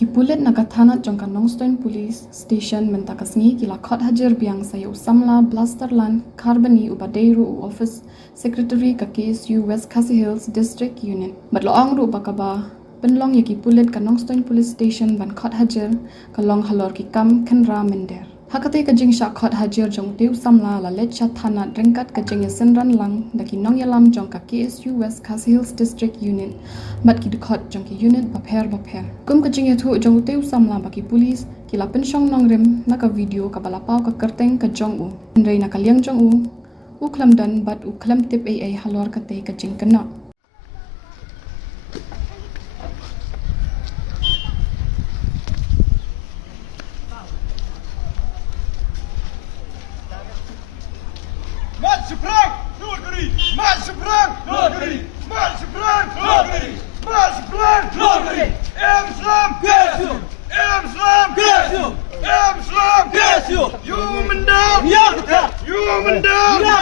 Kipulit nagathana jongka Nongstoin Police Station mentakasngi kila khot hajar biang sayo samla Blasterland Carboni ubadeiru u Office Secretary ka KSU West Khasi Hills District Unit. Matloang ru bakaba penlong ya kipulit ka Nongstoin Police Station ban khot hajar kalong halor ki kam kenra mender. Hakate ka jing sha khot hajar jong teu samla la let chat thana dringkat ka jing senran lang daki nong yalam jong ka KSU West Khasi Hills District Unit mat ki khot jong ki unit bapher kum ka jing thu jong teu samla baki police kila penshong nong rim na ka video ka balapau ka kerteng ka jong u ndrei na ka liang jong u klam dan bat u klam tip ai halor ka te ka jing kana. Marsch Frank! Noordgeri! Marsch Frank! Noordgeri! Marsch Frank! Noordgeri! Marsch Frank! Noordgeri! Amsterdam! KSU! Amsterdam! KSU! Amsterdam! KSU! Jumendal! Ja! Jumendal! Ja!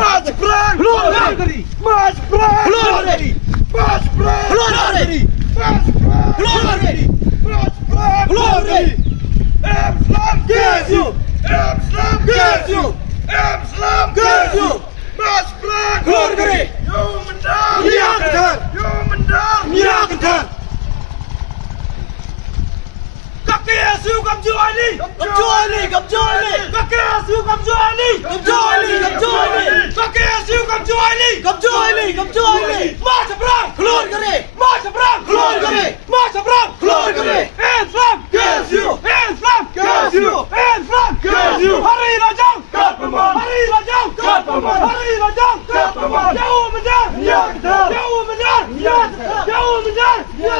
Marsch Frank! Noordgeri! Marsch Frank! Noordgeri! Marsch Frank! Noordgeri! Marsch Frank! Noordgeri! Marsch Frank! Noordgeri! Amsterdam! KSU! Amsterdam KSU! Amsterdam KSU! Marsch Frank! Noordgeri! Jumendal! Ja! Jumendal! Ja! KSU kom Joali! Kom Joali! Kom Joali! KSU kom Joali! Kom Joali! Kom Joali! KSU kom Joali! Kom Joali! Kom Joali! Marsch Frank! Noordgeri! Marsch Frank! Noordgeri! Marsch Frank! Noordgeri! Amsterdam KSU! Amsterdam KSU! Amsterdam KSU! Hari Rajang! Katpaman! Hari Rajang! Katpaman! Hari Rajang! Katpaman! Jauh menjar! Ya! Jauh menjar! Ya! Jauh menjar! Ya!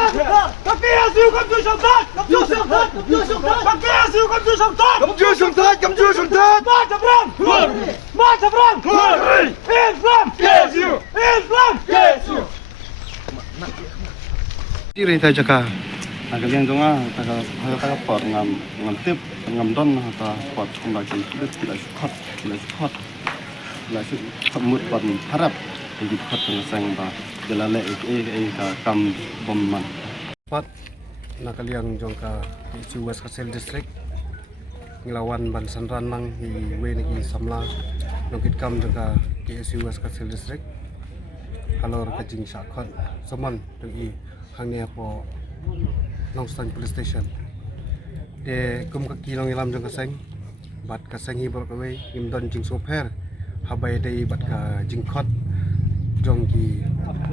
KSU kom Joshongtat! Kom Joshongtat! Kom Joshongtat! KSU kom Joshongtat! Kom Joshongtat! Kom Joshongtat! Marsch Frank! Noordgeri! Marsch Frank! Noordgeri! Amsterdam KSU! Amsterdam KSU! Diri ta jaka agalian jonga ta pot ngam tip ngam don ta pot kumba ji kila khot la su samut pot harap di khot ng sang ba jalale ka kam bom man pot nakaliang jongka KSU West Khasi Hills District nglawan ban sanran lang hi we ni samla nokit kam jongka KSU West Khasi Hills District halor ka jing sha khot saman i hangnya po Nongstoin Police Station de kum ka kilong ilam jong kaseng bat kaseng hi bor kawei imdon jing soper habai dei bat ka jing khot jong ki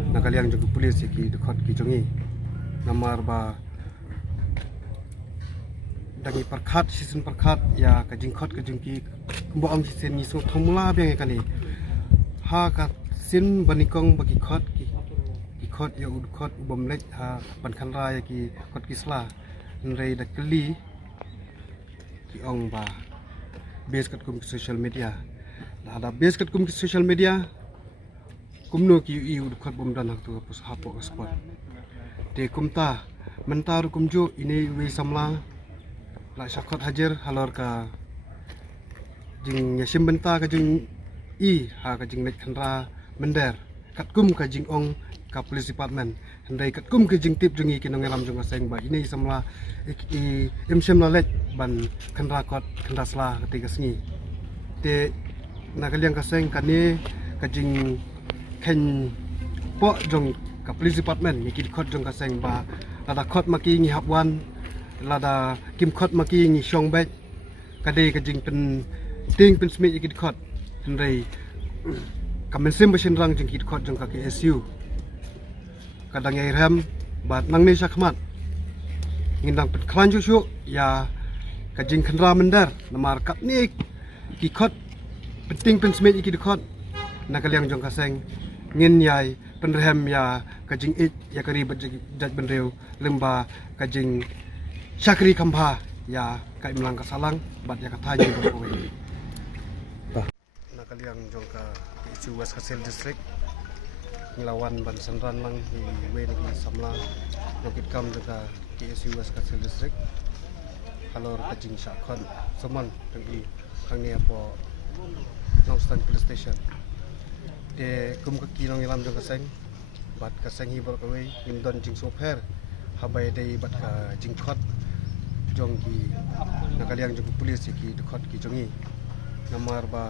nakaliang jong police ki khot ki jongi namar ba dangi perkhat season perkhat ya ka jing khot ka jong ki bo ang season ni so thomula beng kani ha ka sin banikong bagi khot ki khot ya ud khot ubom lek ha ban khan ra ya ki khot ki sla nrei da kli ki ong ba base kat kum social media da base kat kum social media kumno ki i ud khot bom dan hak tu pus hapo spot te kumta mentar kumjo ini we samla la shakot hajar halor ka jing yasim benta ka jing i ha ka jing lek khan ra mender kat kum ka jing ong ka police department handai kat kum ke jing tip jungi kinong elam jong aseng ba ini samla imsem la let ban khandra kot khandra sla ketiga sngi te nakaliang kaseng kani ka jing ken po jong ka police department ni ki khot jong kaseng ba lada khot maki ngi hapwan lada kim khot maki ngi shong bek kade ka jing pen ting pen smith ki khot handai kamen sim bashin rang jing ki khot jong ka KSU kadang yang ram bat nang ni sakmat ngindang petklan jusuk ya kajing khandra mendar namar kat ni ki khot penting pen smith ki khot nakaliang jong kaseng ngin yai penrem ya kajing it ya kari jaj benreu lemba kajing syakri kambha ya kai melang kasalang bat ya kathaji kowe nakaliang jong ka KSU West Khasi Hills District ngelawan ban sanran lang hi we ni samla nokit kam jaka KSU West Khasi Hills District halor kajing shakhon saman tengi khangnia po Nongstoin Police Station de kum ka kilong ilam jong kaseng bat ka senghi bor kawe ngin don jing sofer habai dei bat ka jing khot jong ki nakaliang jong polis ki dekhot ki jongi namar ba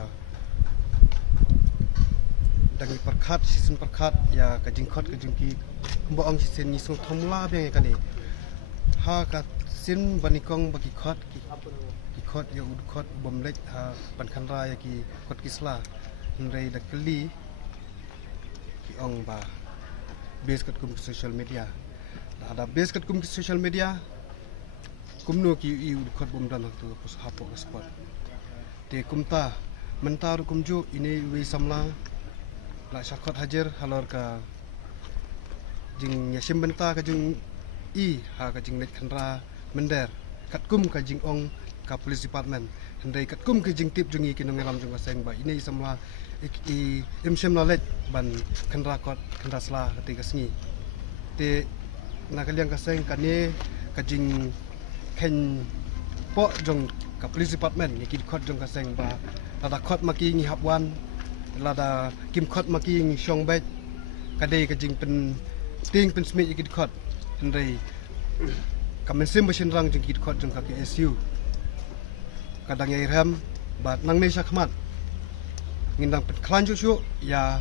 dangi perkhat season perkhat ya ka jing khot ka jong ki bo ang season ni so thomla be kani ha ka sin banikong bagi khot ki khot ya ud khot bom lek ha pan khan ra ya ki khot kisla nrei da kli ki ong ba base kat kum social media ada base kat kum social media kumno ki i ud khot bom dan tu pos hapo spot te kumta mentar kumju ini wi samla la syakot hajar halor ka jing yasim benta ka jing i ha ka jing net khanra mender kat kum ka jing ong ka police department hendai kat kum ke jing tip jungi ki nongelam jung aseng ba ini samla i imsem knowledge ban khandra kot khandra sla kati kasngi te nakaliang kaseng kane ka jing ken po jong ka police department ni ki khot jong kaseng ba lada khot maki ngi hapwan lada kim khot maki ngi shong bet kadai ka jing pen ting pen smith ki khot hendai kamen sim bashin rang jong ki khot jong ka KSU kadang yai ram bat nang ne sakmat ngindang pet klan chu ya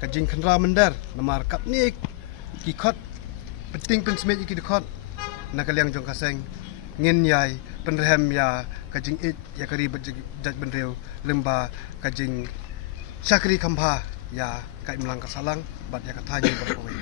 kajing khandra mender namar kap ni ki khot penting pen smith ki khot nakaliang jong kaseng ngin yai penrem ya kajing it ya kari bajaj benreu lemba kajing sakri khampa ya kai melang kasalang bat ya kathanya berkowe